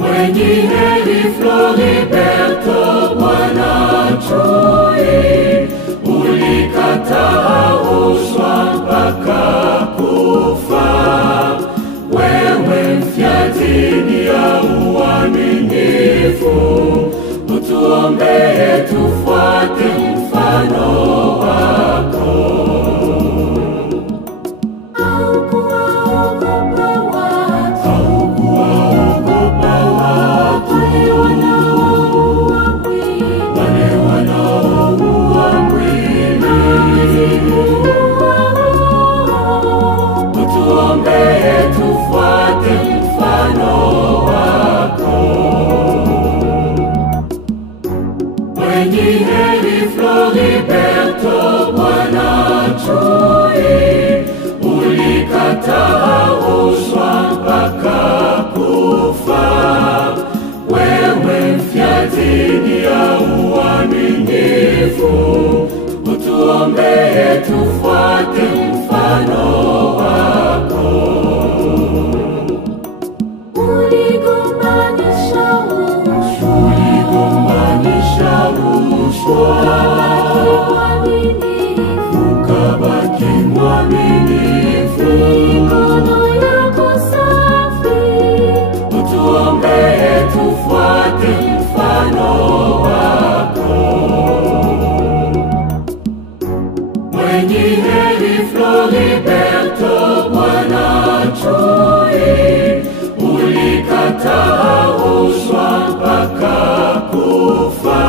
Mwenye heri Floriberto Bwana chui, ulikataa rushwa mpaka kufa. Wewe mfia dini ya uaminifu, utuombee tufuate mfano wako. Utuombee tufuate mfano wako. Mwenye heri Floriberto Bwana chui, ulikataa rushwa mpaka kufa. Wewe mfia dini ya uaminifu, utuombee tufuate mfano wako. Uligombanisha rushwa, ukabaki mwaminifu. Mikono yako safi, utuombee tufuate mfano wako. Mwenye heri Floriberto Bwana chui, ulikataa rushwa mpaka kufa.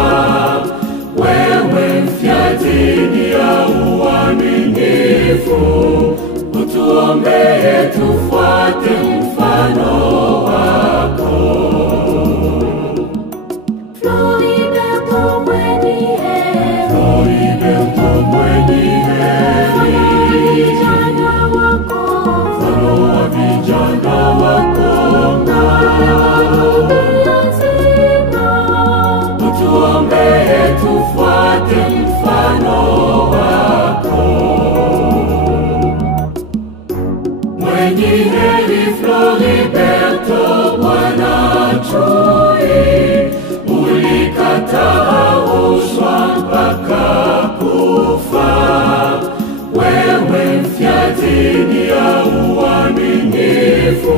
Wewe mfia dini ya uaminifu, utuombee tufuate mfano wako. Floriberto mwenye heri, vijana wako, mfano wa vijana wako, utuombee tufuate mfano wako. Mwenye heri Floriberto Bwana chui, ulikataa rushwa mpaka kufa. Wewe mfia dini ya uaminifu,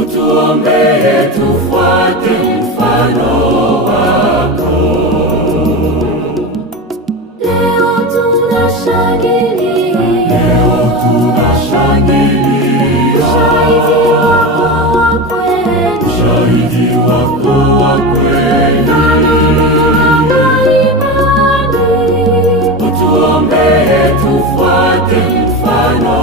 utuombee tufuate mfano wako. Leo tunashangilia, ushahidi wako wa kweli. Utuombee tufuate mfano